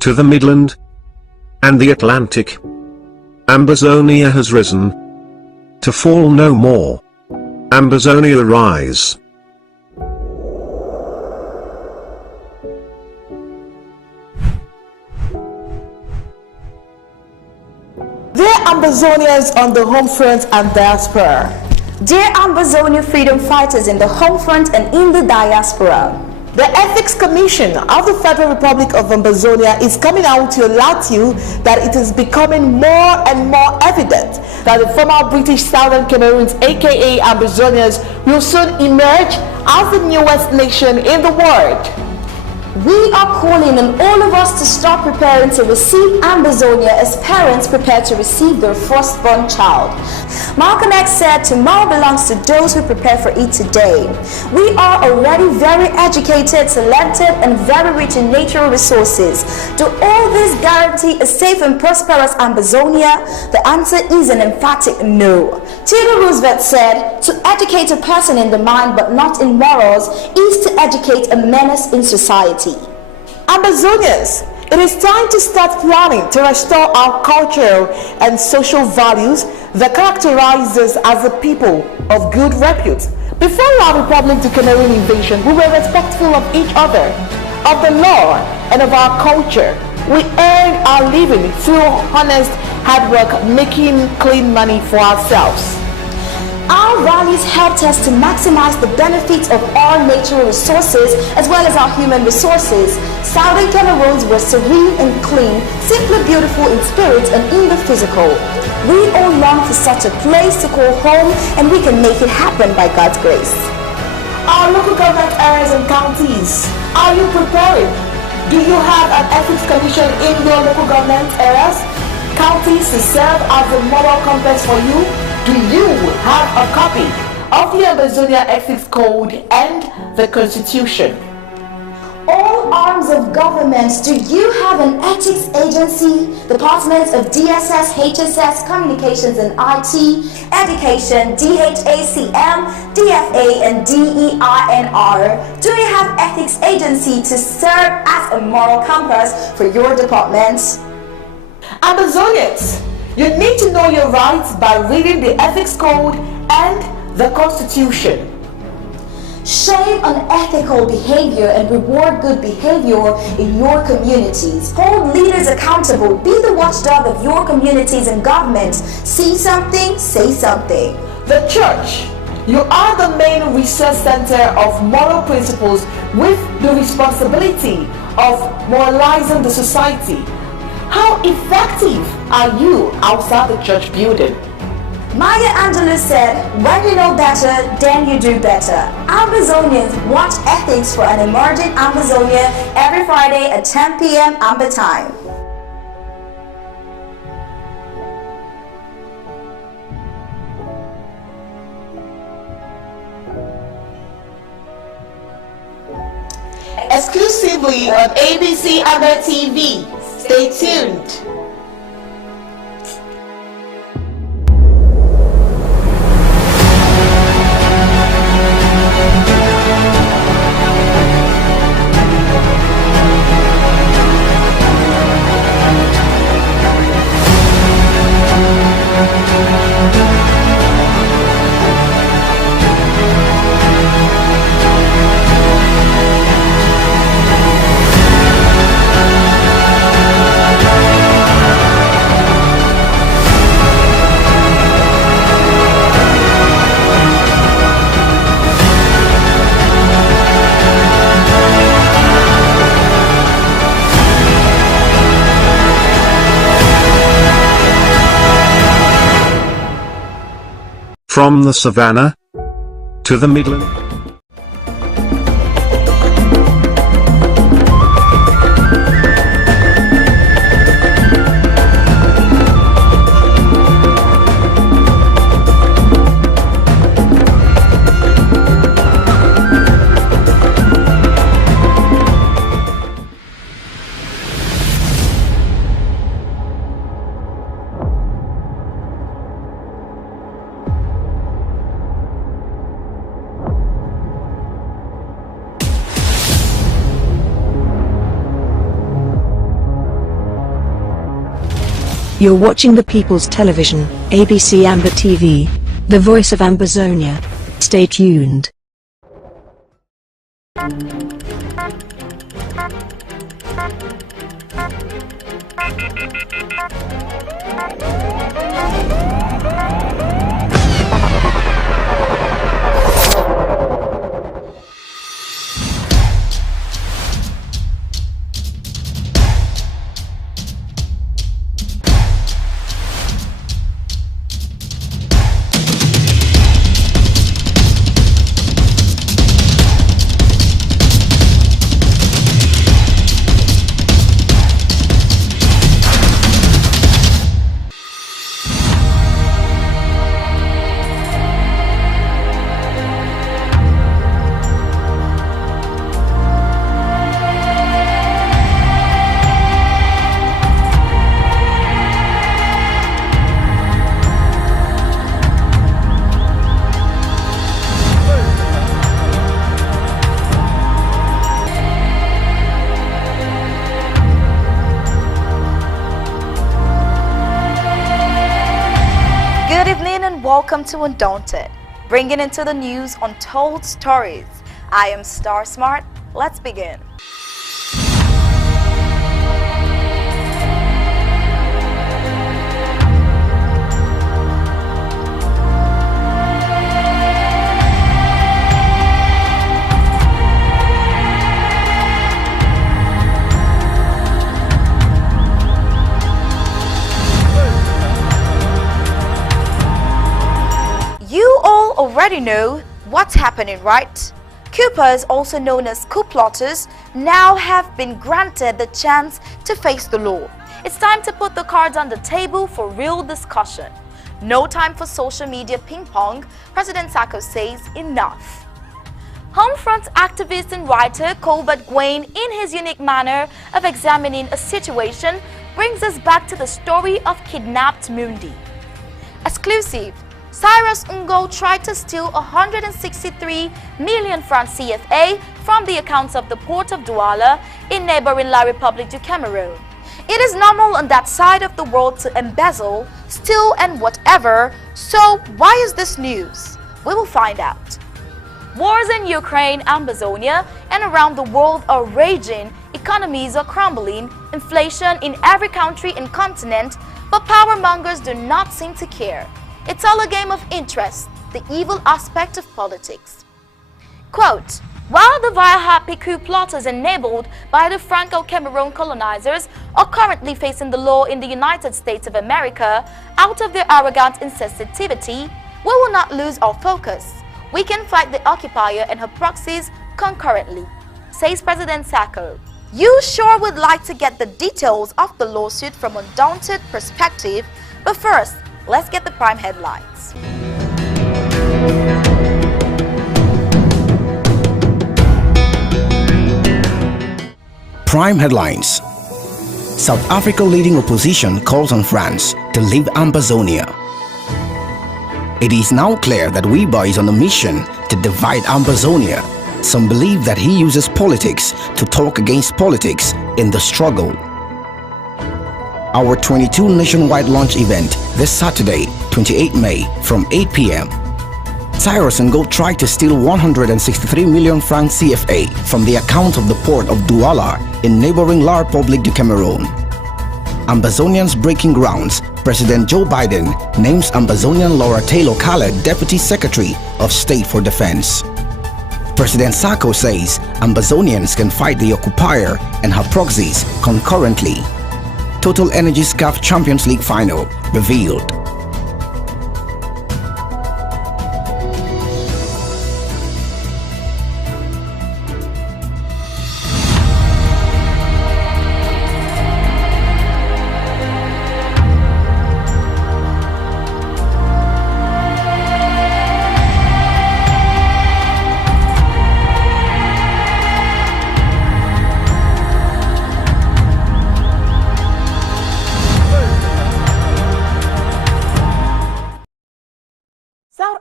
to the Midland, and the Atlantic. Ambazonia has risen, to fall no more. Ambazonia rise. Dear Ambazonians on the home front and diaspora. Dear Ambazonia freedom fighters in the home front and in the diaspora. The Ethics Commission of the Federal Republic of Ambazonia is coming out to alert you that it is becoming more and more evident that the former British Southern Cameroons, aka Ambazonians, will soon emerge as the newest nation in the world. We are calling on all of us to start preparing to receive Ambazonia as parents prepare to receive their firstborn child. Malcolm X said, tomorrow belongs to those who prepare for it today. We are already very educated, talented, and very rich in natural resources. Do all this guarantee a safe and prosperous Ambazonia? The answer is an emphatic no. Theodore Roosevelt said, to educate a person in the mind but not in morals is to educate a menace in society. Ambazonians, it is time to start planning to restore our cultural and social values that characterize us as a people of good repute. Before our Republic to Cameroon invasion, we were respectful of each other, of the law, and of our culture. We earned our living through honest hard work, making clean money for ourselves. Our values helped us to maximize the benefits of our natural resources as well as our human resources. Southern Cameroons were serene and clean, simply beautiful in spirit and in the physical. We all long for such a place to call home, and we can make it happen by God's grace. Our local government areas and counties, are you prepared? Do you have an ethics commission in your local government areas, counties to serve as a moral compass for you? Do you have a copy of the Ambazonia Ethics Code and the Constitution? All arms of government, do you have an ethics agency? Departments of DSS, HSS, Communications and IT, Education, DHACM, DFA and DEINR. Do you have ethics agency to serve as a moral compass for your departments? Ambazonians, you need to know your rights by reading the Ethics Code and the Constitution. Shame unethical behavior and reward good behavior in your communities. Hold leaders accountable. Be the watchdog of your communities and governments. See something, say something. The church, you are the main research center of moral principles with the responsibility of moralizing the society. How effective are you outside the church building? Maya Angelou said, when you know better, then you do better. Ambazonians, watch ethics for an emerging Ambazonia every Friday at 10 p.m. Amba time. Exclusively on ABC Amba TV. Stay tuned. From the savannah to the Midland. You're watching the People's Television, ABC Amba TV, the voice of Ambazonia. Stay tuned. Good evening and welcome to Undaunted, bringing into the news untold stories. I am Star Smart. Let's begin. You all already know what's happening, right? Couper'S, also known as coup plotters, now have been granted the chance to face the law. It's time to put the cards on the table for real discussion. No time for social media ping pong, President Sako says enough. Homefront activist and writer Colbert Gwain, in his unique manner of examining a situation, brings us back to the story of kidnapped Mundi. Exclusive. Cyrus Ngo tried to steal 163 million francs CFA from the accounts of the port of Douala in neighboring La République du Cameroon. It is normal on that side of the world to embezzle, steal and whatever, so why is this news? We will find out. Wars in Ukraine, Ambazonia and around the world are raging, economies are crumbling, inflation in every country and continent, but power mongers do not seem to care. It's all a game of interest, the evil aspect of politics. Quote, while the via-happy coup plotters enabled by the Franco-Cameroon colonizers are currently facing the law in the United States of America out of their arrogant insensitivity, we will not lose our focus. We can fight the occupier and her proxies concurrently, says President Sako. You sure would like to get the details of the lawsuit from a Undaunted perspective, but first, let's get the prime headlines. Prime headlines. South Africa leading opposition calls on France to leave Ambazonia. It is now clear that Wiba is on a mission to divide Ambazonia. Some believe that he uses politics to talk against politics in the struggle. Our 22 nationwide launch event this Saturday, 28 May from 8 p.m. Cyrus Ngo tried to steal 163 million francs CFA from the account of the port of Douala in neighboring La République du Cameroon. Ambazonians breaking grounds. President Joe Biden names Ambazonian Laura Taylor Khaled Deputy Secretary of State for Defense. President Sako says Ambazonians can fight the occupier and her proxies concurrently. Total Energies CAF Champions League final revealed.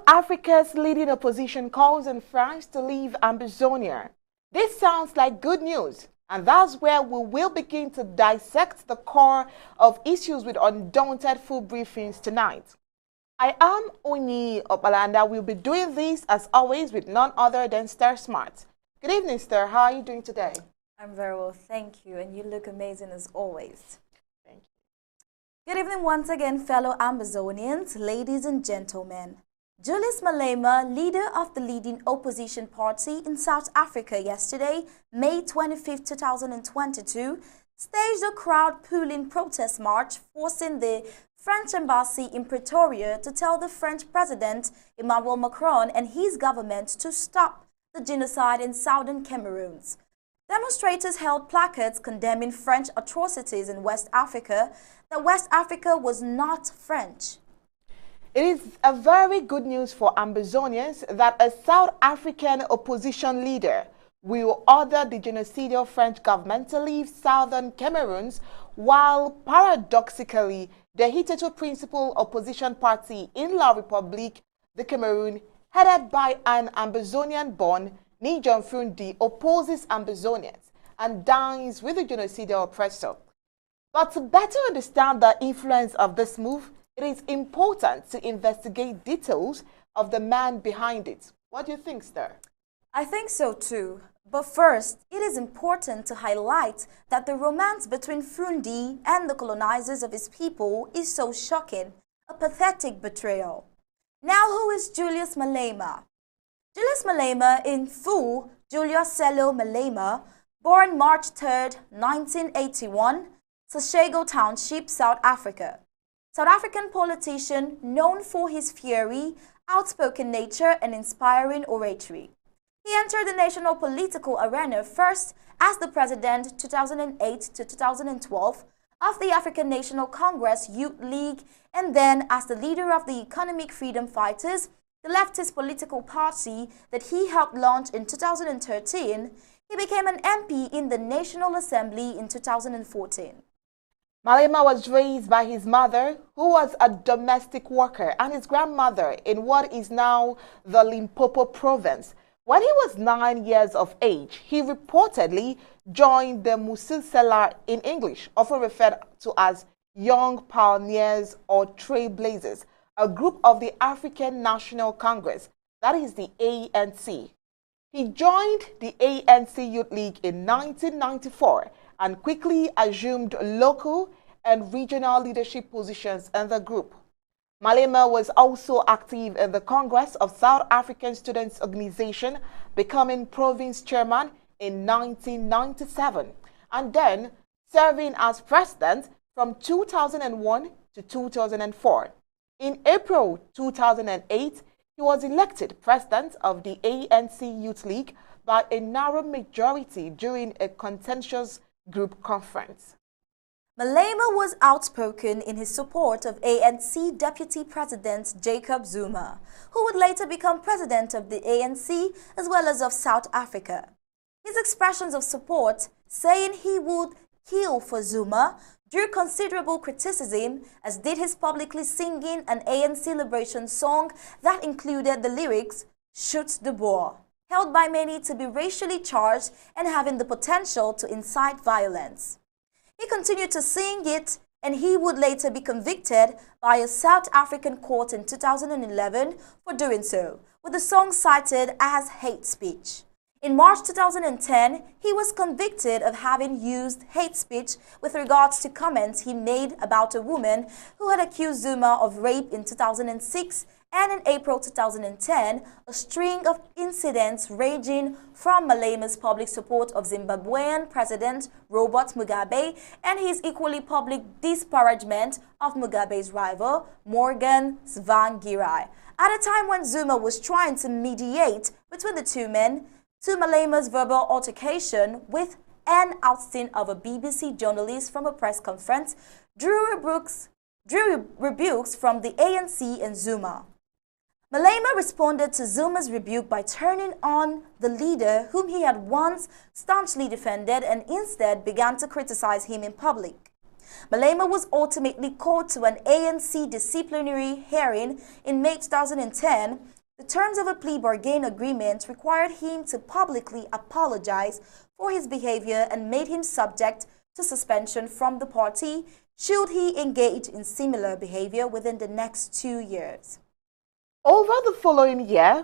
Africa's leading opposition calls on France to leave Ambazonia. This sounds like good news, And that's where we will begin to dissect the core of issues with Undaunted full briefings tonight. I am Oni Opalanda. We'll be doing this as always with none other than Star Smart. Good evening, Star. How are you doing today? I'm very well, thank you, and you look amazing as always. Thank you. Good evening once again, fellow Ambazonians, ladies and gentlemen. Julius Malema, leader of the leading opposition party in South Africa yesterday, May 25, 2022, staged a crowd-pulling protest march forcing the French embassy in Pretoria to tell the French President Emmanuel Macron and his government to stop the genocide in southern Cameroon. Demonstrators held placards condemning French atrocities in West Africa, that West Africa was not French. It is a very good news for Ambazonians that a South African opposition leader will order the genocidal French government to leave southern Cameroon, while paradoxically, the hitherto principal opposition party in La République de Cameroon, headed by an Ambazonian-born Nijon Fundi, opposes Ambazonians and dines with the genocidal oppressor. But to better understand the influence of this move, it is important to investigate details of the man behind it. What do you think, Star? I think so too. But first, it is important to highlight that the romance between Fundi and the colonizers of his people is so shocking, a pathetic betrayal. Now, who is Julius Malema? Julius Malema, in full, Julius Sello Malema, born March 3, 1981, Seshego Township, South Africa. South African politician known for his fiery, outspoken nature and inspiring oratory. He entered the national political arena first as the president 2008 to 2012 of the African National Congress Youth League, and then as the leader of the Economic Freedom Fighters, the leftist political party that he helped launch in 2013. He became an MP in the National Assembly in 2014. Malema was raised by his mother, who was a domestic worker, and his grandmother in what is now the Limpopo province. When he was 9 years of age, he reportedly joined the Musilsela in English, often referred to as Young Pioneers or Trailblazers, a group of the African National Congress, that is the ANC. He joined the ANC Youth League in 1994 and quickly assumed local and regional leadership positions in the group. Malema was also active in the Congress of South African Students Organization, becoming province chairman in 1997, and then serving as president from 2001 to 2004. In April 2008, he was elected president of the ANC Youth League by a narrow majority during a contentious group conference. Malema was outspoken in his support of ANC Deputy President Jacob Zuma, who would later become president of the ANC as well as of South Africa. His expressions of support, saying he would kill for Zuma, drew considerable criticism, as did his publicly singing an ANC liberation song that included the lyrics, "Shoot the Boer," held by many to be racially charged and having the potential to incite violence. He continued to sing it, and he would later be convicted by a South African court in 2011 for doing so, with the song cited as hate speech. In March 2010, he was convicted of having used hate speech with regards to comments he made about a woman who had accused Zuma of rape in 2006, and in April 2010, a string of incidents ranging from Malema's public support of Zimbabwean President Robert Mugabe and his equally public disparagement of Mugabe's rival, Morgan Tsvangirai, at a time when Zuma was trying to mediate between the two men, to Malema's verbal altercation with an ousting of a BBC journalist from a press conference, drew rebukes from the ANC and Zuma. Malema responded to Zuma's rebuke by turning on the leader whom he had once staunchly defended and instead began to criticize him in public. Malema was ultimately called to an ANC disciplinary hearing in May 2010. The terms of a plea bargain agreement required him to publicly apologize for his behavior and made him subject to suspension from the party should he engage in similar behavior within the next 2 years. Over the following year,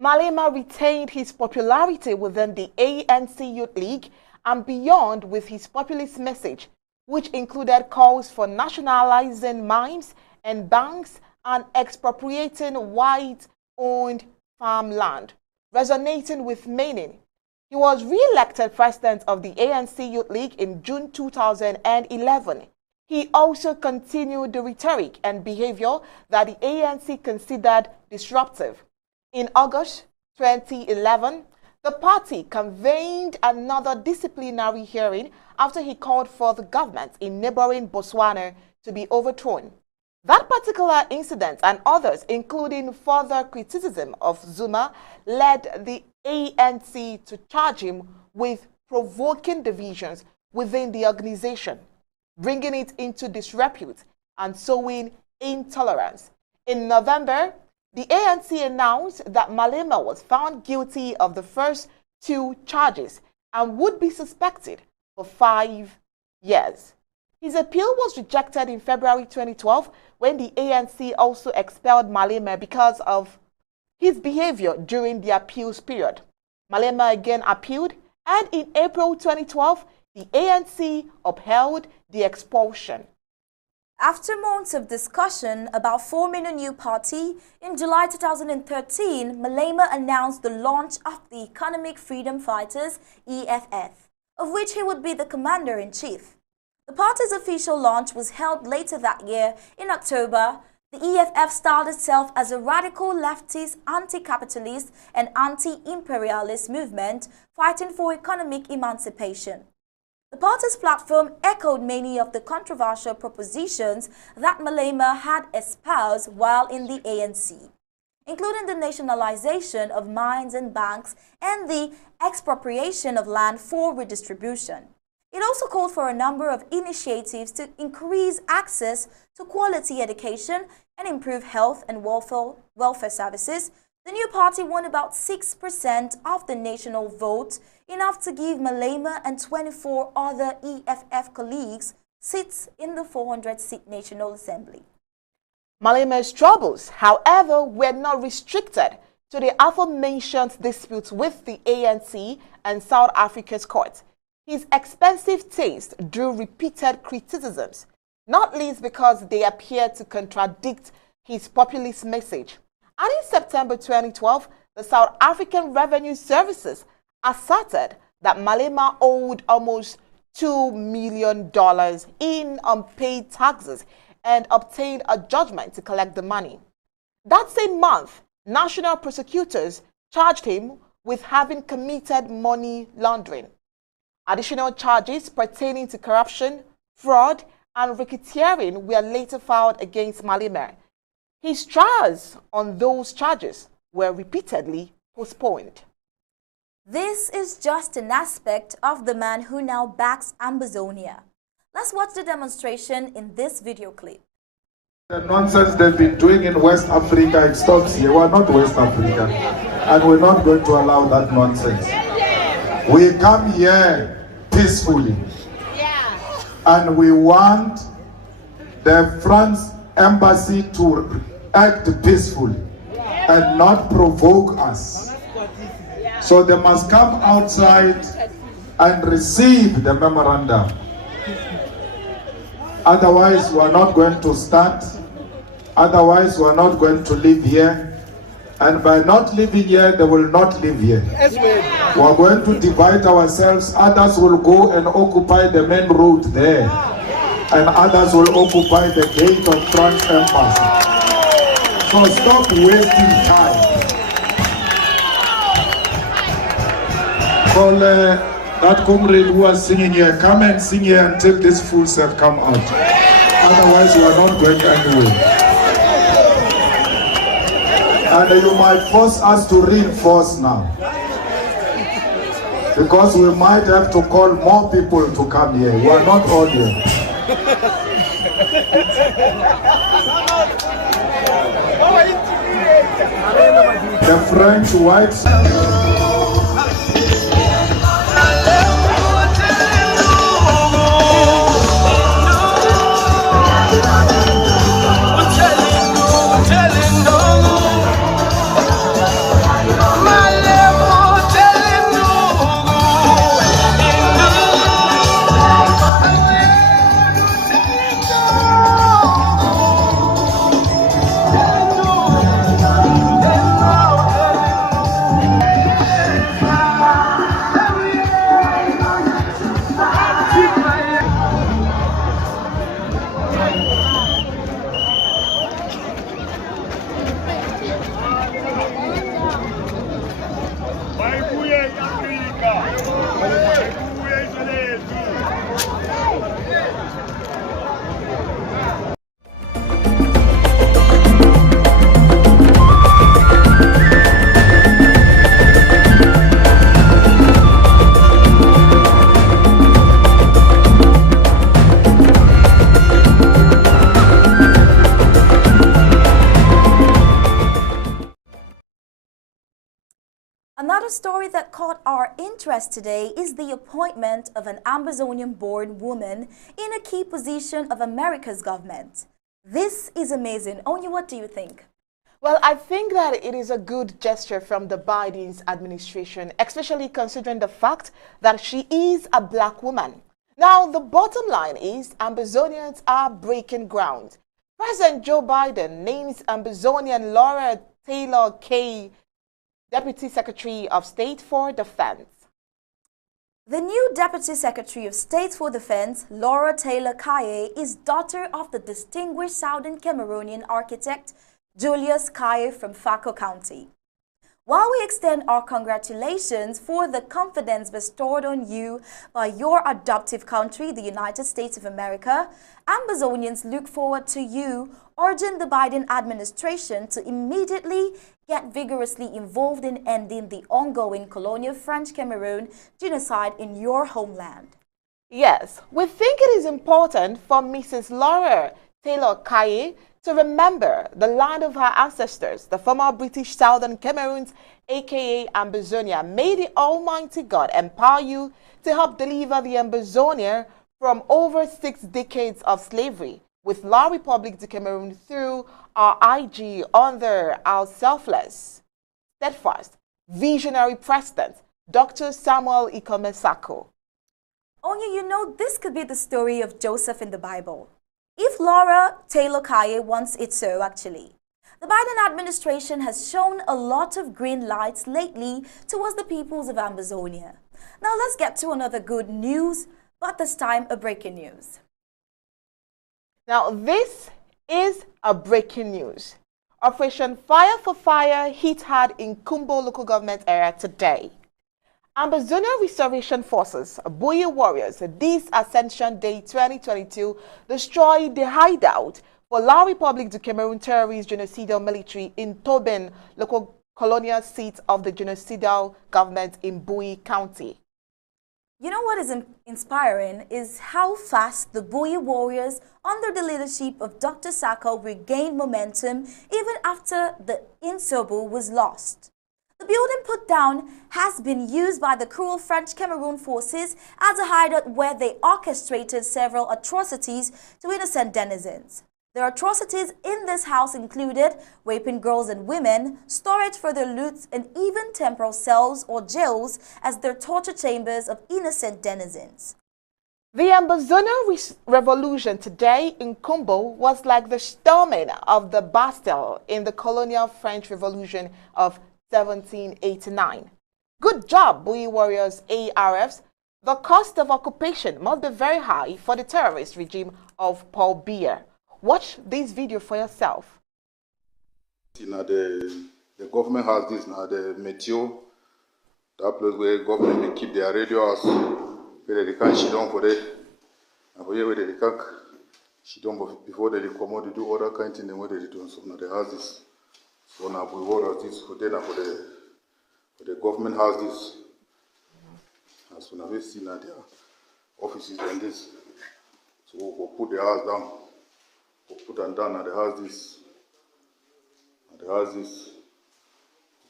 Malema retained his popularity within the ANC Youth League and beyond with his populist message, which included calls for nationalizing mines and banks and expropriating white-owned farmland, resonating with many. He was re-elected president of the ANC Youth League in June 2011. He also continued the rhetoric and behavior that the ANC considered disruptive. In August 2011, the party convened another disciplinary hearing after he called for the government in neighboring Botswana to be overthrown. That particular incident and others, including further criticism of Zuma, led the ANC to charge him with provoking divisions within the organization, bringing it into disrepute and sowing intolerance. In November, the ANC announced that Malema was found guilty of the first 2 charges and would be suspected for 5 years. His appeal was rejected in February 2012 when the ANC also expelled Malema because of his behavior during the appeals period. Malema again appealed, and in April 2012, the ANC upheld the expulsion. After months of discussion about forming a new party, in July 2013, Malema announced the launch of the Economic Freedom Fighters, EFF, of which he would be the commander-in-chief. The party's official launch was held later that year. In October, the EFF styled itself as a radical leftist, anti-capitalist and anti-imperialist movement fighting for economic emancipation. The party's platform echoed many of the controversial propositions that Malema had espoused while in the ANC, including the nationalization of mines and banks and the expropriation of land for redistribution. It also called for a number of initiatives to increase access to quality education and improve health and welfare services. The new party won about 6% of the national vote, enough to give Malema and 24 other EFF colleagues seats in the 400-seat National Assembly. Malema's troubles, however, were not restricted to the aforementioned disputes with the ANC and South Africa's courts. His expensive taste drew repeated criticisms, not least because they appeared to contradict his populist message. And in September 2012, the South African Revenue Services asserted that Malema owed almost $2 million in unpaid taxes and obtained a judgment to collect the money. That same month, national prosecutors charged him with having committed money laundering. Additional charges pertaining to corruption, fraud, and racketeering were later filed against Malema. His trials on those charges were repeatedly postponed. This is just an aspect of the man who now backs Ambazonia. Let's watch the demonstration in this video clip. The nonsense they've been doing in West Africa, it stops here. We're not West Africa, and we're not going to allow that nonsense. We come here peacefully, and we want the France embassy to act peacefully and not provoke us. So they must come outside and receive the memorandum. Otherwise, we are not going to start. Otherwise, we are not going to live here. And by not living here, they will not live here. We are going to divide ourselves. Others will go and occupy the main road there. And others will occupy the gate of France Embassy. So stop wasting time. Call that comrade who was singing here, come and sing here until these fools have come out. Otherwise, we are not going anywhere. And you might force us to reinforce now. Because we might have to call more people to come here. We are not all here. The French whites. Another story that caught our interest today is the appointment of an Ambazonian-born woman in a key position of America's government. This is amazing. Onya, what do you think? Well, I think that it is a good gesture from the Biden's administration, especially considering the fact that she is a black woman. Now, the bottom line is Ambazonians are breaking ground. President Joe Biden names Ambazonian Laura Taylor Kaye Deputy Secretary of State for Defense. The new Deputy Secretary of State for Defense, Laura Taylor Kaye, is daughter of the distinguished Southern Cameroonian architect Julius Kaye from Fako County. While we extend our congratulations for the confidence bestowed on you by your adoptive country, the United States of America, Ambazonians look forward to you urging the Biden administration to immediately get vigorously involved in ending the ongoing colonial French-Cameroon genocide in your homeland. Yes, we think it is important for Mrs. Laura Taylor Kaye to remember the land of her ancestors, the former British Southern Cameroons, aka Ambazonia. May the Almighty God empower you to help deliver the Ambazonia from over 6 decades of slavery with La République du Cameroon through our IG under our selfless, steadfast, visionary president, Dr. Samuel Ikomesako. Onya, you know, this could be the story of Joseph in the Bible. If Laura Taylor Kaye wants it so, actually. The Biden administration has shown a lot of green lights lately towards the peoples of Ambazonia. Now let's get to another good news, but this time a breaking news. Now this is a breaking news. Operation Fire for Fire hit hard in Kumbo local government area today. Ambazonia Restoration Forces, Buye Warriors, this Ascension Day 2022 destroyed the hideout for La République du Cameroon terrorist genocidal military in Tobin, local colonial seat of the genocidal government in Buye County. You know what is inspiring is how fast the Buye Warriors under the leadership of Dr. Sako regained momentum even after the Insobu was lost. The building put down has been used by the cruel French Cameroon forces as a hideout where they orchestrated several atrocities to innocent denizens. The atrocities in this house included raping girls and women, storage for their loot, and even temporal cells or jails as their torture chambers of innocent denizens. The Ambazonia revolution today in Kumbo was like the storming of the Bastille in the colonial French Revolution of 1789. Good job, Buye Warriors ARFs. The cost of occupation must be very high for the terrorist regime of Paul Biya. Watch this video for yourself. Now the government has this now, the Meteo, that place where government may keep their radio house, where they can shit down for it, and for here where they can shit down before they come out to do other kind of things than what they do. So now they have this. So now we order this for them, for the government has this. And so now we see now their offices and this. So we'll put the house down. We'll put them down and they has this. And they has this.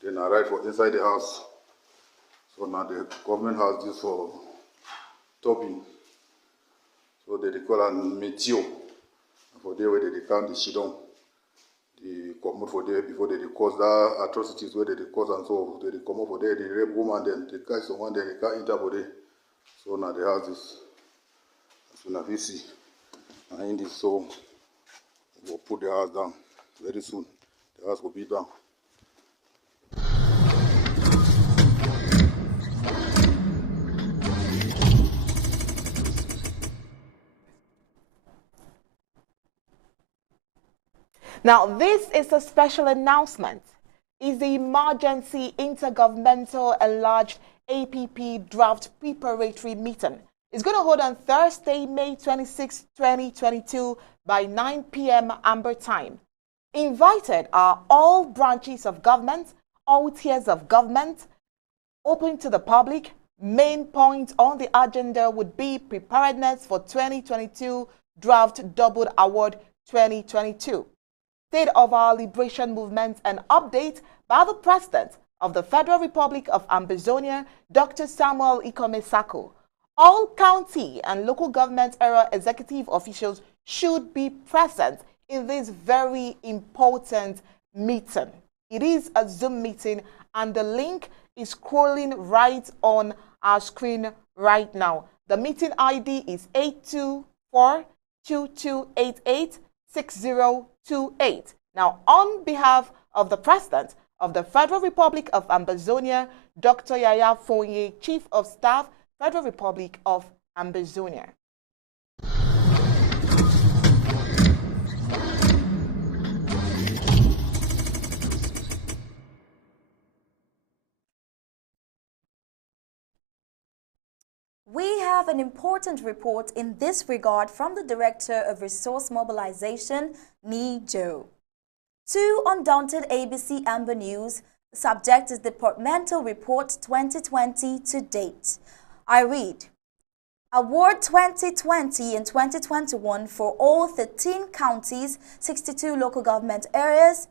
Then I write for inside the house. So now the government has this for topping. So they call it Meteo. And for there where they count the shit down. They come out for there before they cause that atrocities where they cause and so they come out for there, they rape woman, then they catch someone, then they can't enter for there. So now they have this. So now we see. And in this, so we'll put the house down very soon. The house will be down. Now, this is a special announcement. It's the Emergency Intergovernmental Enlarged APP Draft Preparatory Meeting. It's going to hold on Thursday, May 26, 2022 by 9 p.m. Amber time. Invited are all branches of government, all tiers of government, open to the public. Main point on the agenda would be preparedness for 2022 Draft Double Award 2022. State of our liberation movement and update by the President, of the Federal Republic of Ambazonia, Dr. Samuel Ikome Sako. All county and local government area executive officials should be present in this very important meeting. It is a Zoom meeting and the link is scrolling right on our screen right now. The meeting ID is 824-2288-6028. Now, on behalf of the President of the Federal Republic of Ambazonia, Dr. Yaya Fonye, Chief of Staff, Federal Republic of Ambazonia. We have an important report in this regard from the Director of Resource Mobilization, Ni Jo. To Undaunted ABC Amba News, the subject is Departmental Report 2020 to date. I read, Award 2020 and 2021 for all 13 counties, 62 local government areas,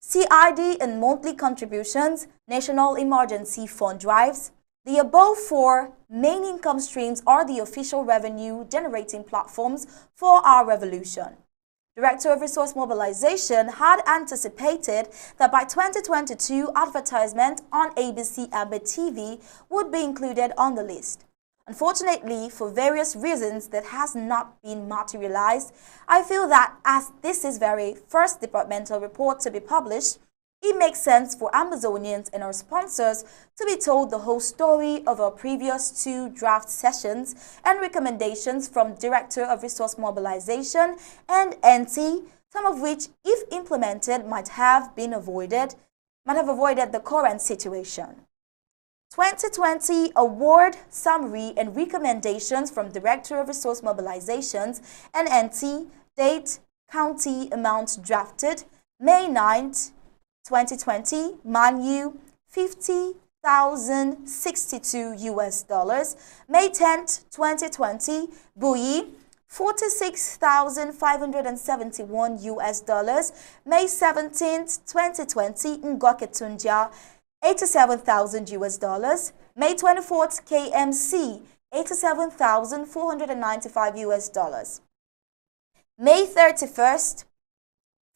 CID and monthly contributions, National Emergency Fund drives. The above four main income streams are the official revenue generating platforms for our revolution. Director of Resource Mobilization had anticipated that by 2022, advertisement on ABC Amba TV would be included on the list. Unfortunately, for various reasons that has not been materialized, I feel that as this is very first departmental report to be published, it makes sense for Ambazonians and our sponsors to be told the whole story of our previous two draft sessions and recommendations from Director of Resource Mobilization and NT, some of which, if implemented, might have avoided the current situation. 2020 Award Summary and Recommendations from Director of Resource Mobilizations and NT, date, county amounts drafted, May 9th, 2020, Manu, $50,062 May 10th, 2020, Bui, $46,571 May 17th, 2020, Ngoketunja, $87,000 May 24th, KMC, $87,495 May 31st,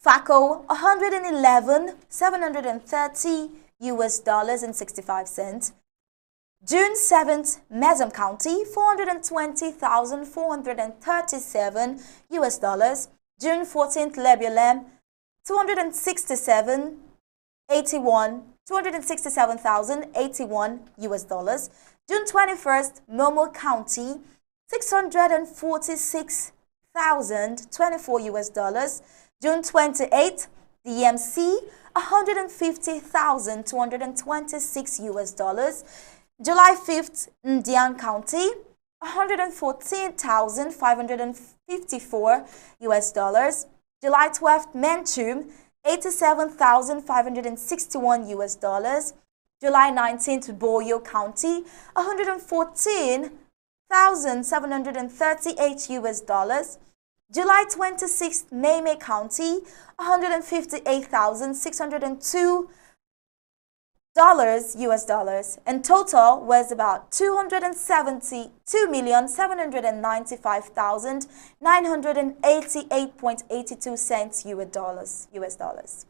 FACO, $111,730 June 7th, Mezam County, $420,437 June 14th, Lebuelem, $267,081 June 21st, Momo County, $646,024 June 28th, DMC, $150,226 July 5th, Ndian County, $114,554 July 12th, Menchum, $87,561 July 19th, Boyo County, $114,738 July 26th, Maymay County, $158,602 and total was about $272,795,988.82 US dollars.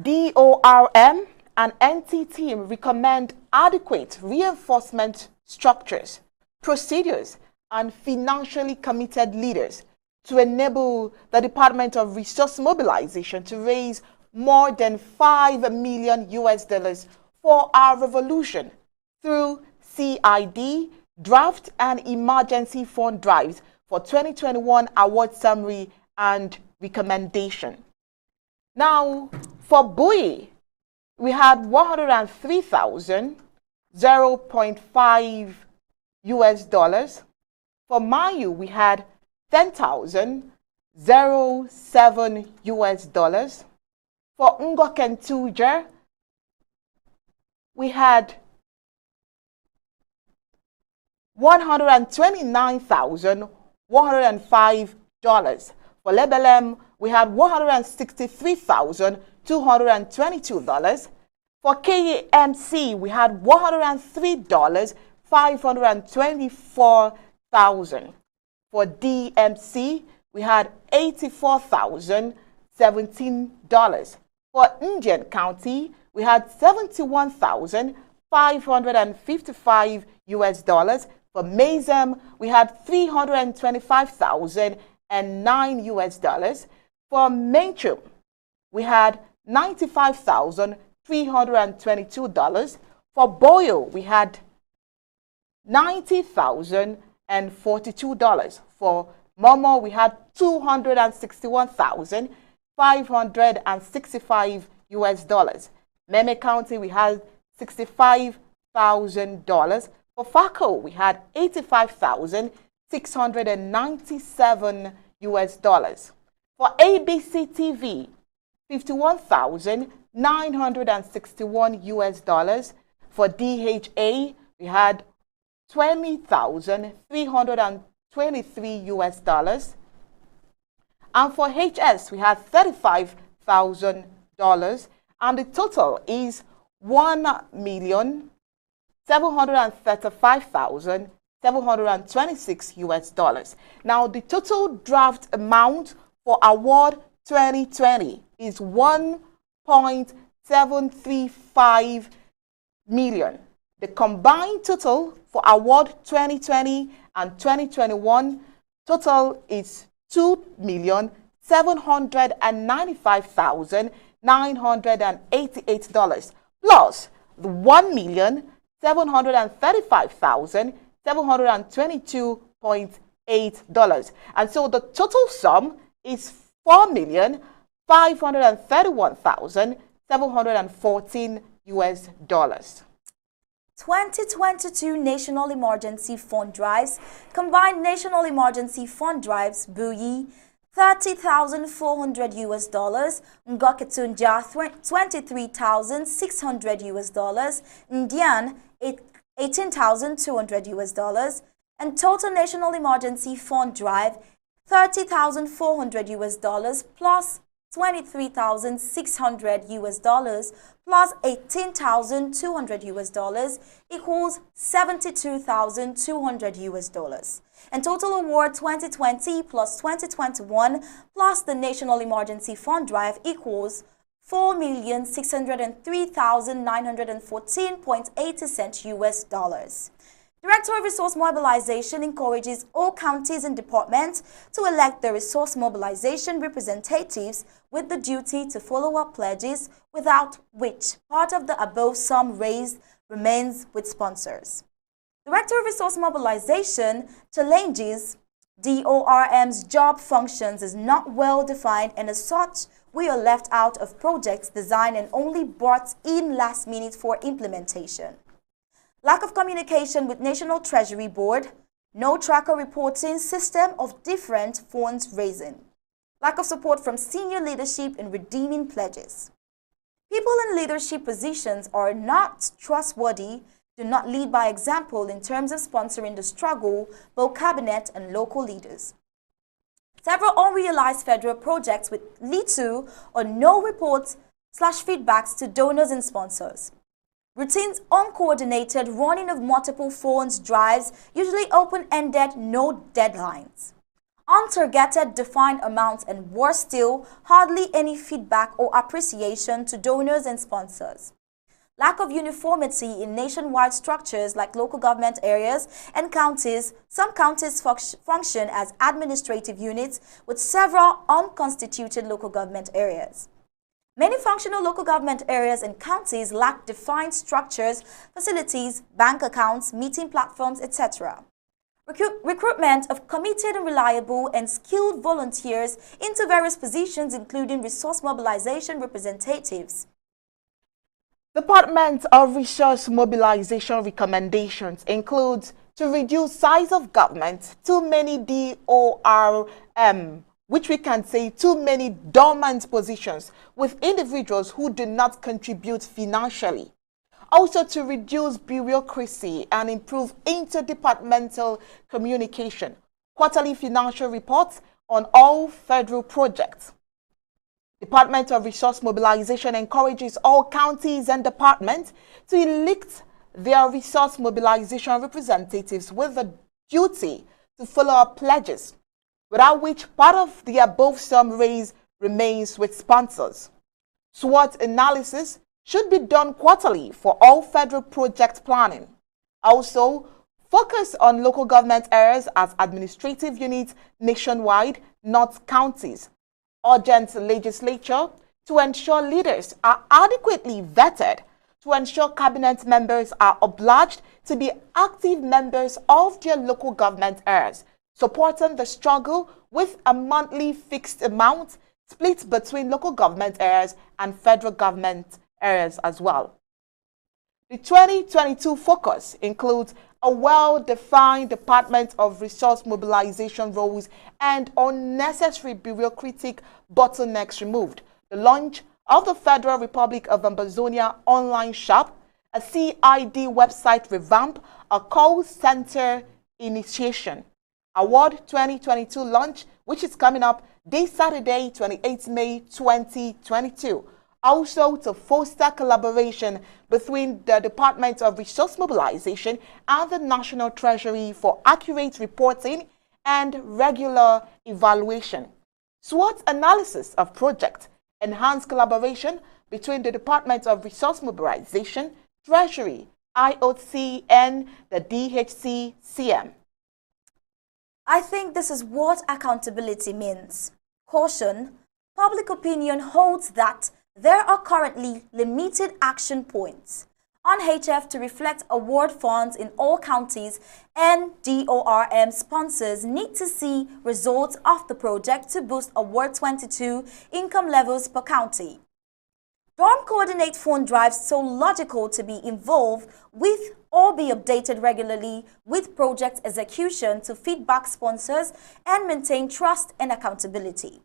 DORM and NT team recommend adequate reinforcement structures, procedures, and financially committed leaders to enable the Department of Resource Mobilization to raise more than $5 million for our revolution through CID, draft and emergency fund drives for 2021 award summary and recommendation. Now, for Bui, we had $103,000.5 US. For Mayu, we had $10,007 US. For Ngokentuja, we had $129,105. For Lebelem, we had $163,200. $222. For KAMC, we had $103, 524,000. For DMC, we had $84,017. For Indian County, we had $71,555 US. For Mazam, we had $325,009 US. For Menchum, we had $95,322. For Boyle, we had $90,042. For Momo, we had $261,565 US. Meme County, we had $65,000. For Faco, we had $85,697 US. For ABC TV, $51,961 US. For DHA, we had $20,323 US. And for HS, we had $35,000. And the total is $1,735,726 US. Now, the total draft amount for award 2020 is $1.735 million. The combined total for award 2020 and 2021 total is $2,795,988 plus the $1,735,722.8. And so the total sum is $4,531,714 US. 2022 National Emergency Fund Drives, combined National Emergency Fund Drives, Buyi, $30,400 US, Ngoketunja, $23,600 US, Ndian, $18,200 US, and total National Emergency Fund Drive, $30,400 US plus $23,600 US plus $18,200 US equals $72,200 US. And total award 2020 plus 2021 plus the National Emergency Fund Drive equals $4,603,914.80 US. Director of Resource Mobilization encourages all counties and departments to elect their resource mobilization representatives with the duty to follow up pledges, without which part of the above sum raised remains with sponsors. Director of Resource Mobilization challenges DORM's job functions is not well defined, and as such, we are left out of projects designed and only brought in last minute for implementation. Lack of communication with National Treasury Board, no tracker reporting system of different funds raising, lack of support from senior leadership in redeeming pledges. People in leadership positions are not trustworthy, do not lead by example in terms of sponsoring the struggle, both cabinet and local leaders. Several unrealized federal projects with little or no reports/feedbacks to donors and sponsors. Routines uncoordinated running of multiple funds drives, usually open-ended, no deadlines. Untargeted defined amounts, and worse still, hardly any feedback or appreciation to donors and sponsors. Lack of uniformity in nationwide structures like local government areas and counties. Some counties function as administrative units with several unconstituted local government areas. Many functional local government areas and counties lack defined structures, facilities, bank accounts, meeting platforms, etc. Recruitment of committed and reliable and skilled volunteers into various positions, including resource mobilization representatives. Department of Resource Mobilization recommendations includes to reduce size of government, too many DORM, which we can say too many dormant positions with individuals who do not contribute financially. Also to reduce bureaucracy and improve interdepartmental communication. Quarterly financial reports on all federal projects. Department of Resource Mobilization encourages all counties and departments to elect their resource mobilization representatives with the duty to follow up pledges, without which part of the above sum raised remains with sponsors. SWOT analysis should be done quarterly for all federal project planning. Also, focus on local government areas as administrative units nationwide, not counties. Urgent legislature to ensure leaders are adequately vetted, to ensure cabinet members are obliged to be active members of their local government areas, supporting the struggle with a monthly fixed amount split between local government areas and federal government areas as well. The 2022 focus includes a well-defined Department of Resource Mobilization roles and unnecessary bureaucratic bottlenecks removed, the launch of the Federal Republic of Ambazonia online shop, a CID website revamp, a call center initiation. Award 2022 launch, which is coming up this Saturday, 28 May 2022. Also to foster collaboration between the Department of Resource Mobilization and the National Treasury for accurate reporting and regular evaluation. SWOT analysis of project, enhanced collaboration between the Department of Resource Mobilization, Treasury, IOC, and the DHC-CM. I think this is what accountability means. Caution, public opinion holds that there are currently limited action points on HF to reflect award funds in all counties, and DORM sponsors need to see results of the project to boost Award 22 income levels per county. DORM coordinate fund drives so logical to be involved with or be updated regularly with project execution to feedback sponsors and maintain trust and accountability.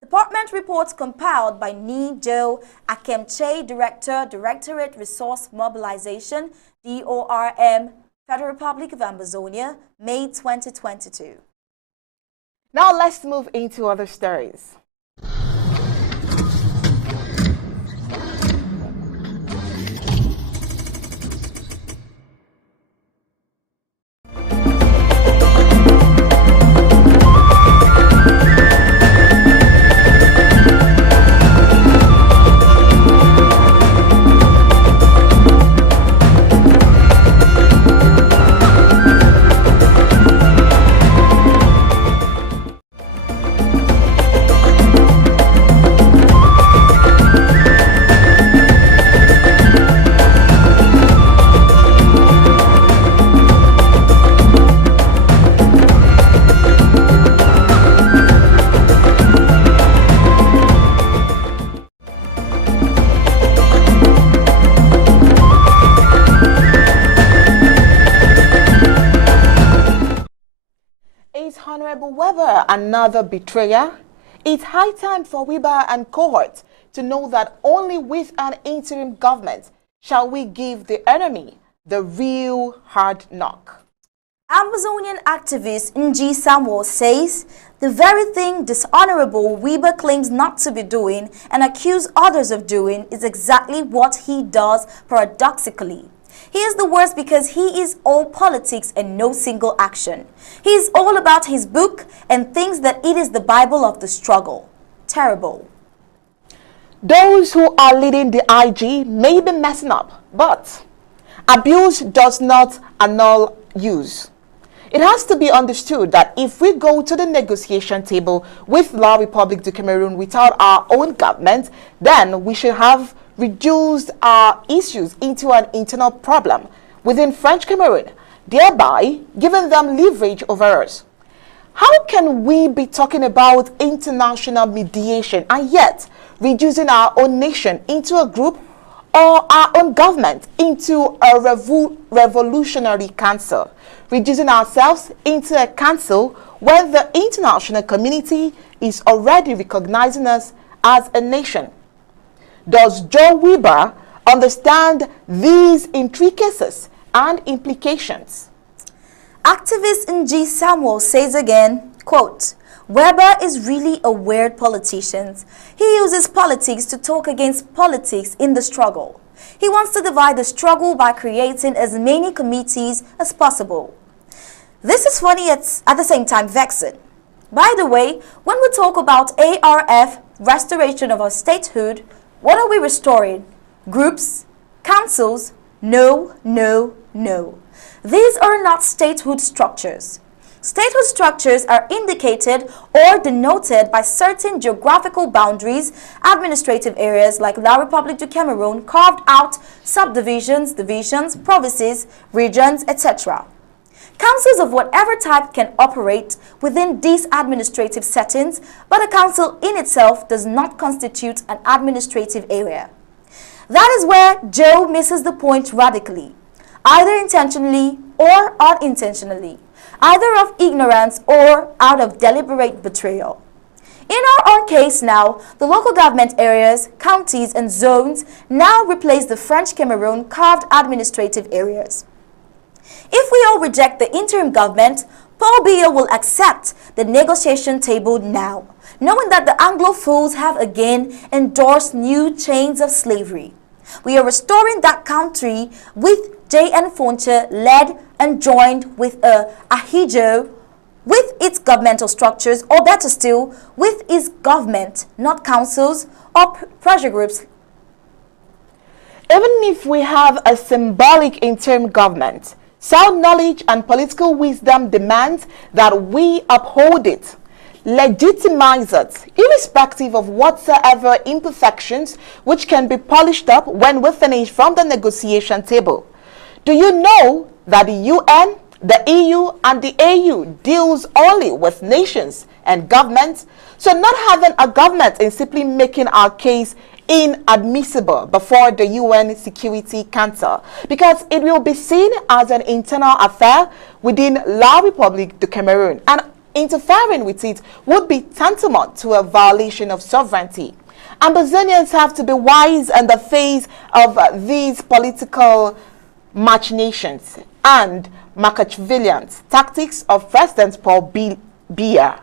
Department reports compiled by Ni Jo Akemche, Director, Directorate Resource Mobilization, DORM, Federal Republic of Ambazonia, May 2022. Now let's move into other stories. Honorable Weber, another betrayer? It's high time for Weber and cohort to know that only with an interim government shall we give the enemy the real hard knock. Ambazonian activist Nji Samuel says the very thing dishonorable Weber claims not to be doing and accuse others of doing is exactly what he does paradoxically. He is the worst because he is all politics and no single action. He is all about his book and thinks that it is the Bible of the struggle. Terrible. Those who are leading the IG may be messing up, but abuse does not annul use. It has to be understood that if we go to the negotiation table with La République du Cameroon without our own government, then we should have reduced our issues into an internal problem within French Cameroon, thereby giving them leverage over us. How can we be talking about international mediation and yet reducing our own nation into a group or our own government into a revolutionary council, reducing ourselves into a council when the international community is already recognizing us as a nation? Does Joe Weber understand these intricacies and implications? Activist Nji Samuel says again, quote, Weber is really a weird politician. He uses politics to talk against politics in the struggle. He wants to divide the struggle by creating as many committees as possible. This is funny at the same time vexing. By the way, when we talk about ARF, restoration of our statehood, what are we restoring? Groups? Councils? No, no, no. These are not statehood structures. Statehood structures are indicated or denoted by certain geographical boundaries, administrative areas like La République du Cameroon, carved out subdivisions, divisions, provinces, regions, etc. Councils of whatever type can operate within these administrative settings, but a council in itself does not constitute an administrative area. That is where Joe misses the point radically, either intentionally or unintentionally, either of ignorance or out of deliberate betrayal. In our own case now, the local government areas, counties and zones now replace the French Cameroon carved administrative areas. If we all reject the interim government, Paul Biya will accept the negotiation table now, knowing that the Anglophiles have again endorsed new chains of slavery. We are restoring that country with J.N. Fonche led and joined with Ahijo, with its governmental structures, or better still, with its government, not councils or pressure groups. Even if we have a symbolic interim government, sound knowledge and political wisdom demands that we uphold it, legitimize it, irrespective of whatsoever imperfections which can be polished up when we finish from the negotiation table. Do you know that the UN, the EU and the AU deals only with nations and governments? So not having a government is simply making our case inadmissible before the UN Security Council, because it will be seen as an internal affair within La République du Cameroon, and interfering with it would be tantamount to a violation of sovereignty. Ambazonians have to be wise in the face of these political machinations and Machiavellian tactics of President Paul Biya.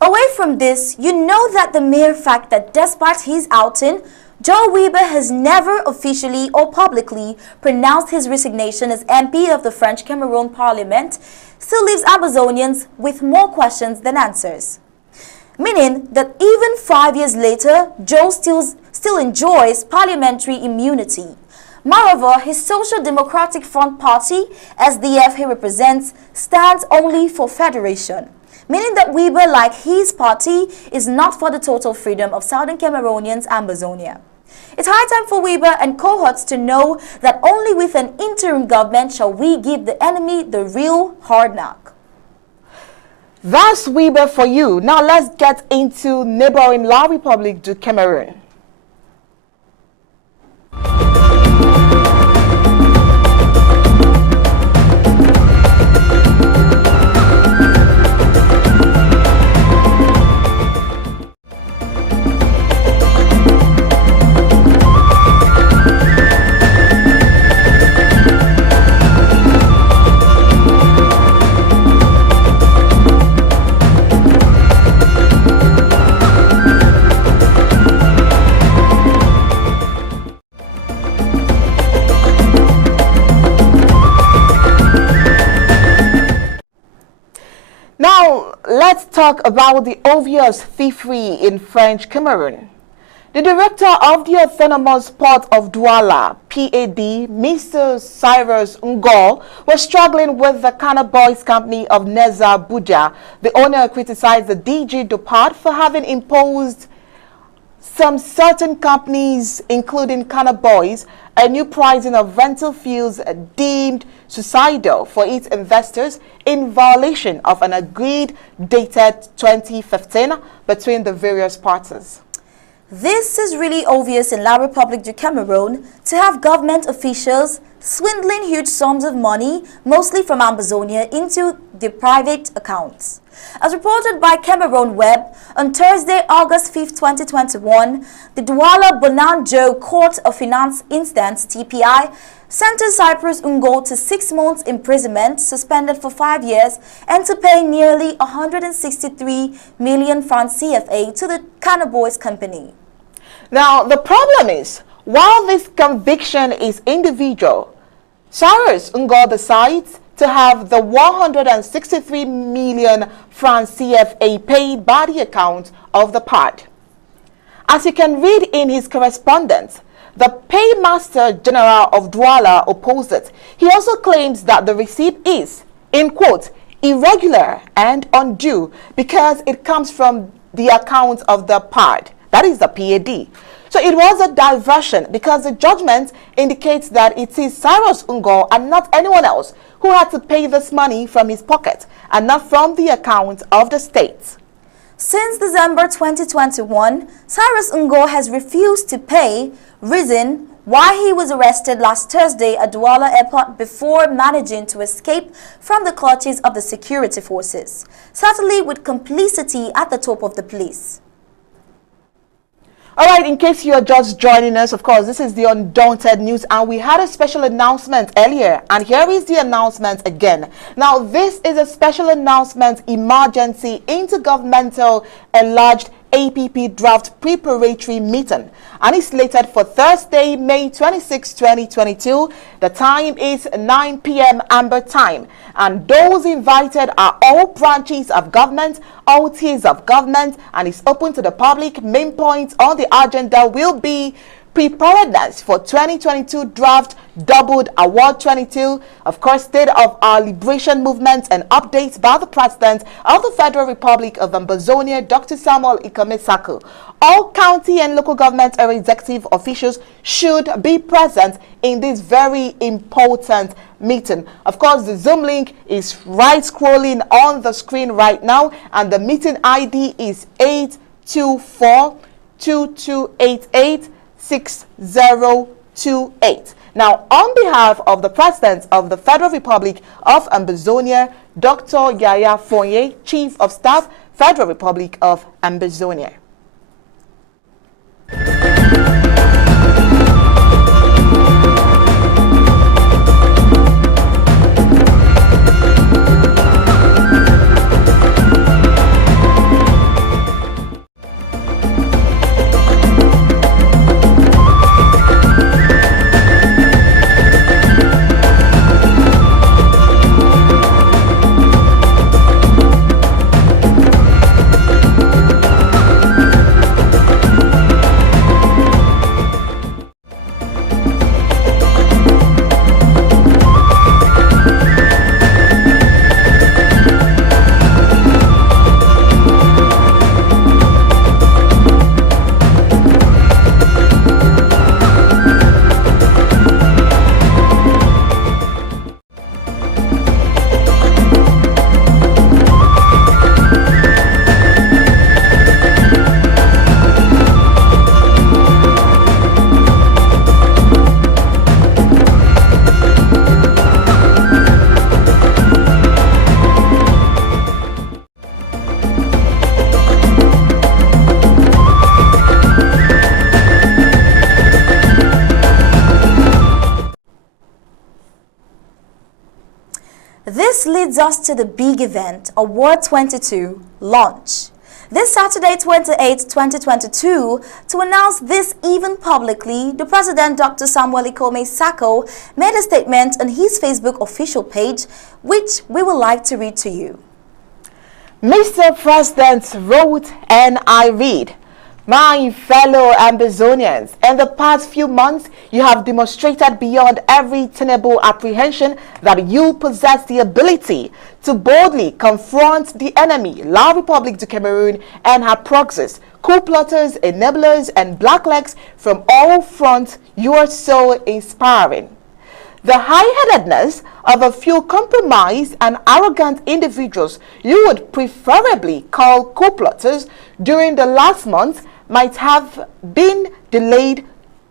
Away from this, you know that the mere fact that despite his outing, Joe Weber has never officially or publicly pronounced his resignation as MP of the French Cameroon Parliament still leaves Ambazonians with more questions than answers. Meaning that even 5 years later, Joe still enjoys parliamentary immunity. Moreover, his Social Democratic Front Party, SDF he represents, stands only for federation. Meaning that Weber, like his party, is not for the total freedom of Southern Cameroonians and Ambazonia. It's high time for Weber and cohorts to know that only with an interim government shall we give the enemy the real hard knock. That's Weber for you. Now let's get into neighboring La République du Cameroon. Now, let's talk about the obvious thievery in French Cameroon. The director of the autonomous port of Douala, PAD, Mr. Cyrus Ngor, was struggling with the cannabis company of Neza Buja. The owner criticized the DG Depart for having imposed some certain companies, including cannabis, a new pricing of rental fuels deemed suicidal for its investors in violation of an agreed dated 2015 between the various parties. This is really obvious in La République du Cameroon to have government officials swindling huge sums of money, mostly from Ambazonia, into their private accounts. As reported by Cameroon Web, on Thursday, August 5, 2021, the Douala Bonanjo Court of Finance Instance, TPI, sentenced Cyprus Ungo to 6 months imprisonment, suspended for 5 years, and to pay nearly 163 million francs CFA to the Cannabis company. Now, the problem is, while this conviction is individual, Cyrus Ungo decides to have the 163 million francs CFA paid by the account of the PAD. As you can read in his correspondence, the Paymaster General of Douala opposed it. He also claims that the receipt is, in quote, irregular and undue because it comes from the account of the PAD, that is the PAD. So it was a diversion because the judgment indicates that it is Cyrus Ungo and not anyone else who had to pay this money from his pocket and not from the account of the state. Since December 2021, Cyrus Ungo has refused to pay, reason why he was arrested last Thursday at Douala Airport before managing to escape from the clutches of the security forces, certainly with complicity at the top of the police. All right, in case you're just joining us, of course, this is the Undaunted News, and we had a special announcement earlier, and here is the announcement again. Now, this is a special announcement, emergency intergovernmental enlarged APP draft preparatory meeting, and it's slated for Thursday, May 26, 2022. The time is 9 p.m. Amba time, and those invited are all branches of government, all tiers of government, and it's open to the public. Main points on the agenda will be preparedness for 2022 draft doubled award 22, of course, state of our liberation movement and updates by the President of the Federal Republic of Ambazonia, Dr. Samuel Ikome Sako. All county and local government or executive officials should be present in this very important meeting. Of course, the Zoom link is right scrolling on the screen right now, and the meeting ID is 824-2288-6028. Now, on behalf of the President of the Federal Republic of Ambazonia, Dr. Yaya Foye, Chief of Staff, Federal Republic of Ambazonia. This leads us to the big event, Award 22 launch. This Saturday, 28, 2022, to announce this even publicly, the President, Dr. Samuel Ikome Sako, made a statement on his Facebook official page, which we would like to read to you. Mr. President wrote, and I read, "My fellow Ambazonians, in the past few months, you have demonstrated beyond every tenable apprehension that you possess the ability to boldly confront the enemy, La République du Cameroon, and her proxies, coup plotters, enablers, and blacklegs from all fronts. You are so inspiring. The high-headedness of a few compromised and arrogant individuals you would preferably call coup plotters during the last month might have been delayed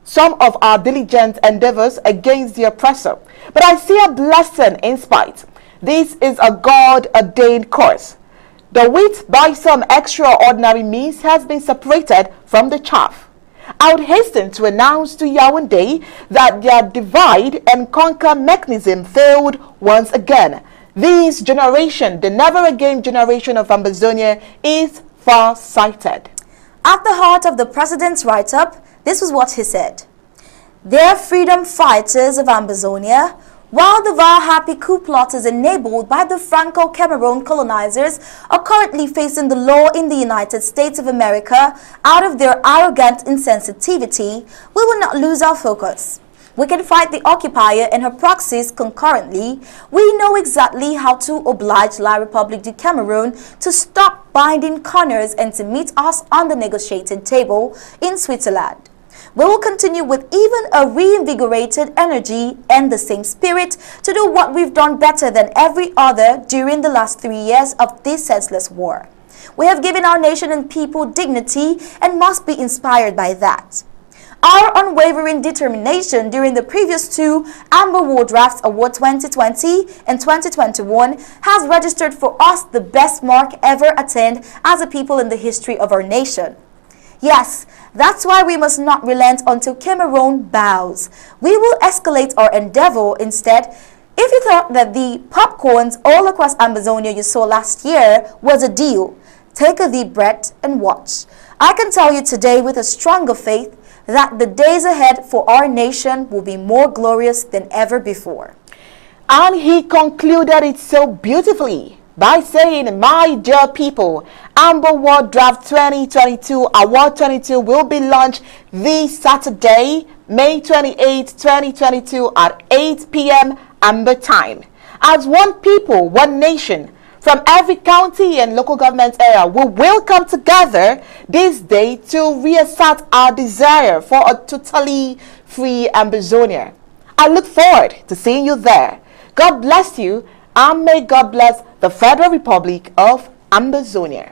some of our diligent endeavors against the oppressor. But I see a blessing in spite. This is a God-ordained course. The wheat by some extraordinary means has been separated from the chaff. I would hasten to announce to Yaoundé that their divide and conquer mechanism failed once again. This generation, the never again generation of Ambazonia, is far-sighted. At the heart of the president's write-up, this was what he said. They're freedom fighters of Ambazonia, while the vile-happy coup plotters enabled by the Franco-Cameroon colonizers are currently facing the law in the United States of America out of their arrogant insensitivity, we will not lose our focus. We can fight the occupier and her proxies concurrently. We know exactly how to oblige La République du Cameroon to stop binding corners and to meet us on the negotiating table in Switzerland. We will continue with even a reinvigorated energy and the same spirit to do what we've done better than every other during the last 3 years of this senseless war. We have given our nation and people dignity and must be inspired by that. Our unwavering determination during the previous two Amba War Drafts Award 2020 and 2021 has registered for us the best mark ever attained as a people in the history of our nation. Yes, that's why we must not relent until Cameroon bows. We will escalate our endeavor instead. If you thought that the popcorns all across Ambazonia you saw last year was a deal, take a deep breath and watch. I can tell you today with a stronger faith that the days ahead for our nation will be more glorious than ever before. And he concluded it so beautifully by saying, my dear people, Amba World Draft 2022 Award 22 will be launched this Saturday, May 28, 2022 at 8 p.m. Amba time. As one people, one nation, from every county and local government area, we will come together this day to reassert our desire for a totally free Ambazonia. I look forward to seeing you there. God bless you, and may God bless the Federal Republic of Ambazonia.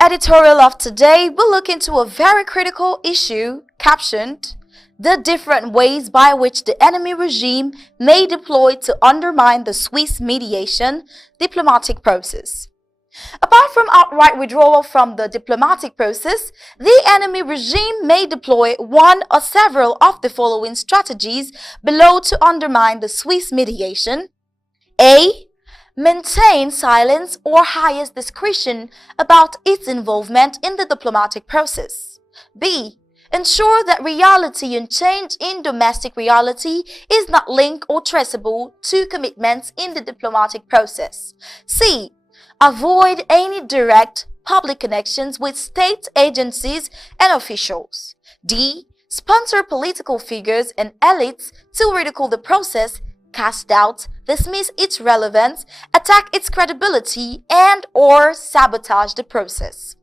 Editorial of today, we'll look into a very critical issue captioned "The Different Ways by which the Enemy Regime May Deploy to Undermine the Swiss Mediation Diplomatic Process." Apart from outright withdrawal from the diplomatic process, the enemy regime may deploy one or several of the following strategies below to undermine the Swiss mediation. A. Maintain silence or highest discretion about its involvement in the diplomatic process. B. Ensure that reality and change in domestic reality is not linked or traceable to commitments in the diplomatic process. C. Avoid any direct public connections with state agencies and officials. D. Sponsor political figures and elites to ridicule the process, cast doubt, dismiss its relevance, attack its credibility, and or sabotage the process.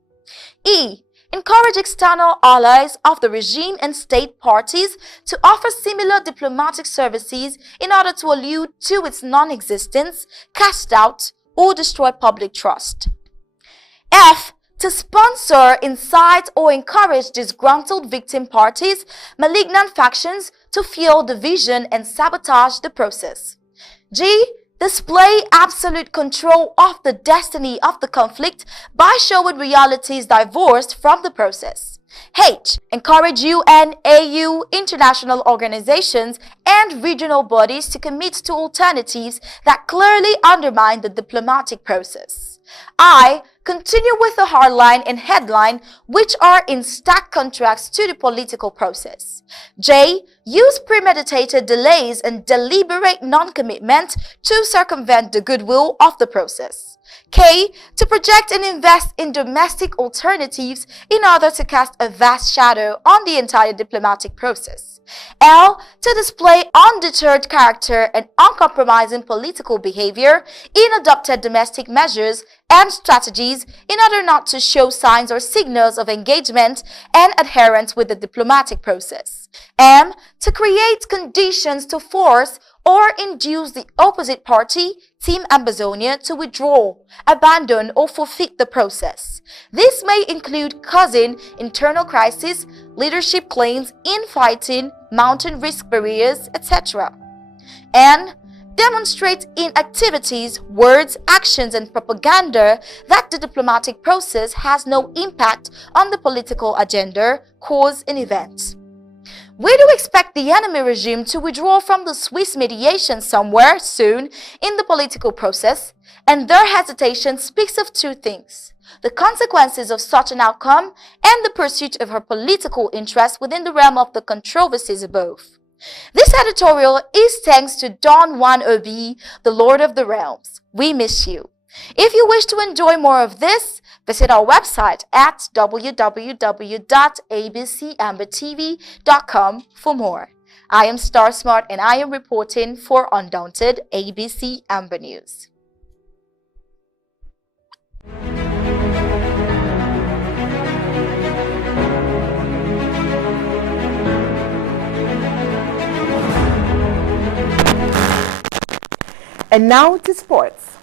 E. Encourage external allies of the regime and state parties to offer similar diplomatic services in order to allude to its non-existence, cast doubt, or destroy public trust. F. To sponsor, incite, or encourage disgruntled victim parties, malignant factions to fuel division and sabotage the process. G. Display absolute control of the destiny of the conflict by showing realities divorced from the process. H. Encourage UN, AU, international organizations, and regional bodies to commit to alternatives that clearly undermine the diplomatic process. I. Continue with the hardline and headline, which are in stark contrast to the political process. J. Use premeditated delays and deliberate non-commitment to circumvent the goodwill of the process. K. To project and invest in domestic alternatives in order to cast a vast shadow on the entire diplomatic process. L. To display undeterred character and uncompromising political behavior in adopted domestic measures and strategies in order not to show signs or signals of engagement and adherence with the diplomatic process, and to create conditions to force or induce the opposite party, Team Ambazonia, to withdraw, abandon, or forfeit the process. This may include causing internal crisis, leadership claims, infighting, mounting risk barriers, etc. And demonstrate in activities, words, actions, and propaganda that the diplomatic process has no impact on the political agenda, cause, and events. We do expect the enemy regime to withdraw from the Swiss mediation somewhere soon in the political process, and their hesitation speaks of two things: the consequences of such an outcome and the pursuit of her political interests within the realm of the controversies above. This editorial is thanks to Don Juan Obi, the Lord of the Realms. We miss you. If you wish to enjoy more of this, visit our website at www.abcambertv.com for more. I am Star Smart and I am reporting for Undaunted ABC Amber News. And now to sports.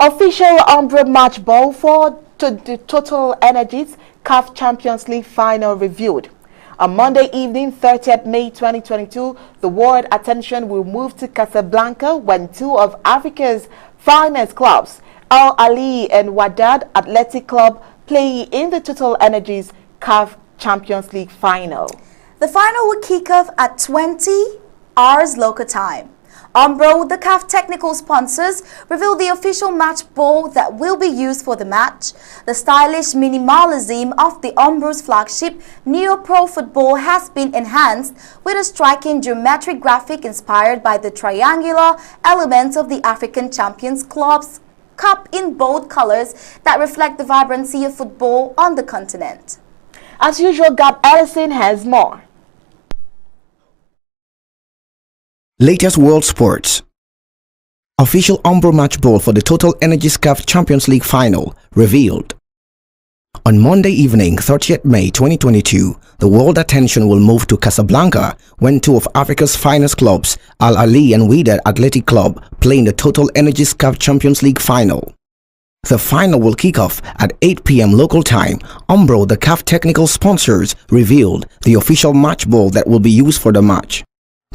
Official Amba match ball for the Total Energies CAF Champions League final revealed. On Monday evening, 30th May 2022, the world attention will move to Casablanca when two of Africa's finest clubs, Al Ali and Wydad Athletic Club, play in the Total Energies CAF Champions League final. The final will kick off at 20 hours local time. Umbro, the CAF technical sponsors, revealed the official match ball that will be used for the match. The stylish minimalism of the Umbro's flagship Neo Pro football has been enhanced with a striking geometric graphic inspired by the triangular elements of the African Champions Club's cup in bold colors that reflect the vibrancy of football on the continent. As usual, Gab Ellison has more. Latest world sports. Official Umbro match ball for the Total Energies CAF Champions League final revealed. On Monday evening, 30th May 2022, the world attention will move to Casablanca when two of Africa's finest clubs, Al Ali and Wydad Athletic Club, play in the Total Energies CAF Champions League final. The final will kick off at 8 p.m. local time. Umbro, the CAF technical sponsors, revealed the official match ball that will be used for the match.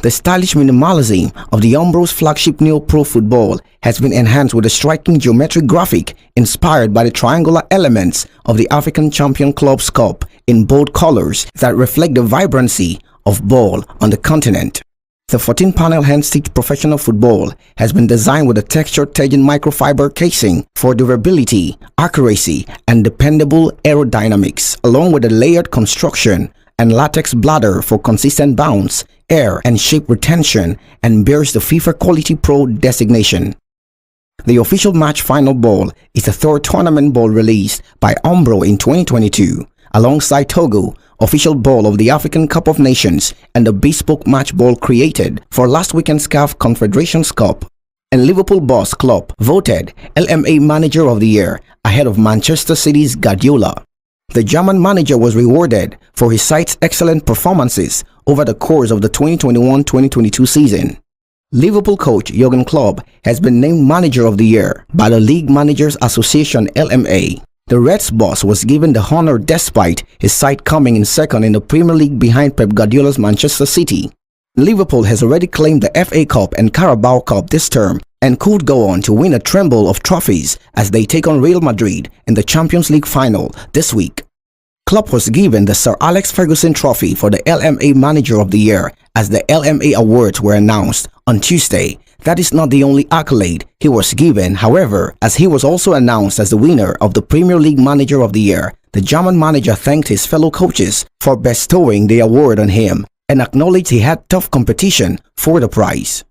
The stylish minimalism of the Umbro's flagship Neo Pro football has been enhanced with a striking geometric graphic inspired by the triangular elements of the African Champion Club's cup in bold colors that reflect the vibrancy of ball on the continent. The 14-panel hand-stitched professional football has been designed with a textured Teijin microfiber casing for durability, accuracy, and dependable aerodynamics, along with a layered construction and latex bladder for consistent bounce, air, and shape retention, and bears the FIFA Quality Pro designation. The official match final ball is the third tournament ball released by Umbro in 2022, alongside Togo, official ball of the African Cup of Nations, and the bespoke match ball created for last weekend's CAF Confederations Cup. And Liverpool boss Klopp voted LMA Manager of the Year ahead of Manchester City's Guardiola. The German manager was rewarded for his side's excellent performances over the course of the 2021-2022 season. Liverpool coach Jurgen Klopp has been named Manager of the Year by the League Managers Association LMA. The Reds boss was given the honor despite his side coming in second in the Premier League behind Pep Guardiola's Manchester City. Liverpool has already claimed the FA Cup and Carabao Cup this term and could go on to win a tremble of trophies as they take on Real Madrid in the Champions League final this week. Klopp was given the Sir Alex Ferguson Trophy for the LMA Manager of the Year as the LMA awards were announced on Tuesday. That is not the only accolade he was given, however, as he was also announced as the winner of the Premier League Manager of the Year. The German manager thanked his fellow coaches for bestowing the award on him and acknowledged he had tough competition for the prize.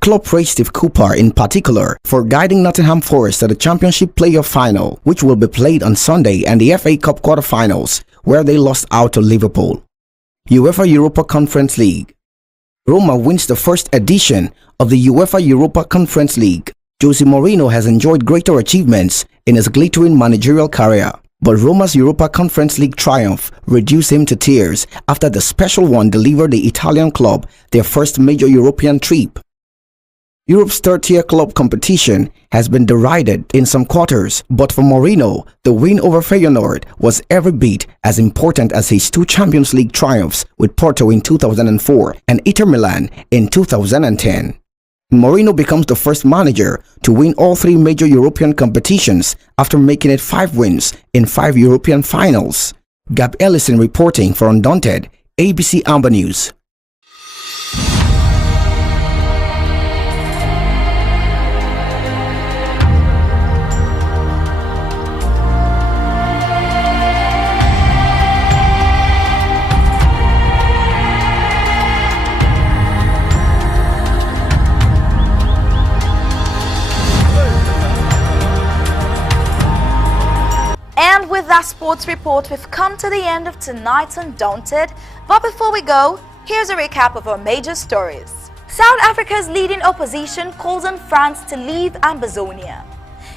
Klopp praised Steve Couper'S in particular for guiding Nottingham Forest to the Championship Playoff Final, which will be played on Sunday, and the FA Cup quarterfinals, where they lost out to Liverpool. UEFA Europa Conference League. Roma wins the first edition of the UEFA Europa Conference League. Jose Mourinho has enjoyed greater achievements in his glittering managerial career, but Roma's Europa Conference League triumph reduced him to tears after the special one delivered the Italian club their first major European trip. Europe's third-tier club competition has been derided in some quarters, but for Mourinho, the win over Feyenoord was every bit as important as his two Champions League triumphs with Porto in 2004 and Inter Milan in 2010. Mourinho becomes the first manager to win all three major European competitions after making it 5 wins in 5 European finals. Gab Ellison reporting for Undaunted, ABC Amba News. And with that sports report, we've come to the end of tonight's Undaunted. But before we go, here's a recap of our major stories. South Africa's leading opposition calls on France to leave Ambazonia.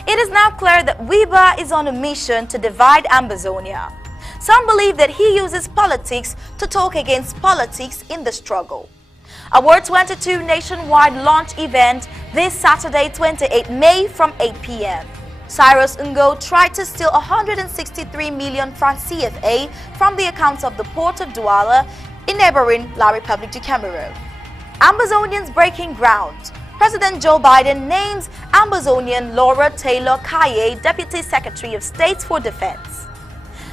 It is now clear that Wiba is on a mission to divide Ambazonia. Some believe that he uses politics to talk against politics in the struggle. Our 22 nationwide launch event this Saturday, 28 May from 8 p.m. Cyrus Ngo tried to steal 163 million francs CFA from the accounts of the port of Douala in neighboring La République du Cameroon. Ambazonians breaking ground. President Joe Biden names Ambazonian Laura Taylor Kaye Deputy Secretary of State for Defense.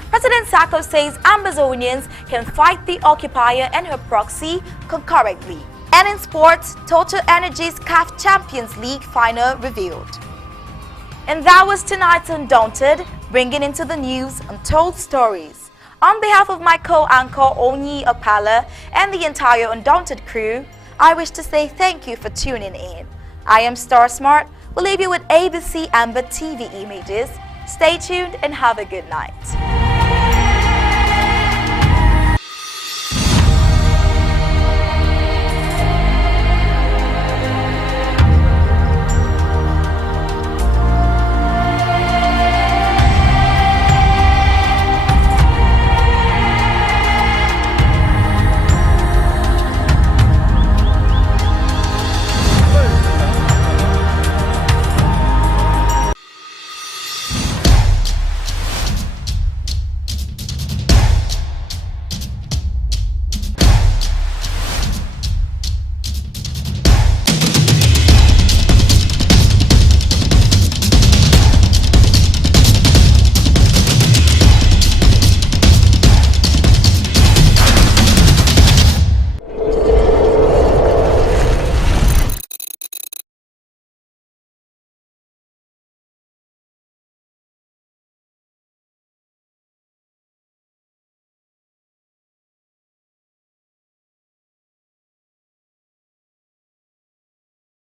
President Sako says Ambazonians can fight the occupier and her proxy concurrently. And in sports, Total Energies CAF Champions League final revealed. And that was tonight's Undaunted, bringing into the news untold stories. On behalf of my co-anchor Onyi Opala and the entire Undaunted crew, I wish to say thank you for tuning in. I am Star Smart. We'll leave you with ABC Amba TV images. Stay tuned and have a good night.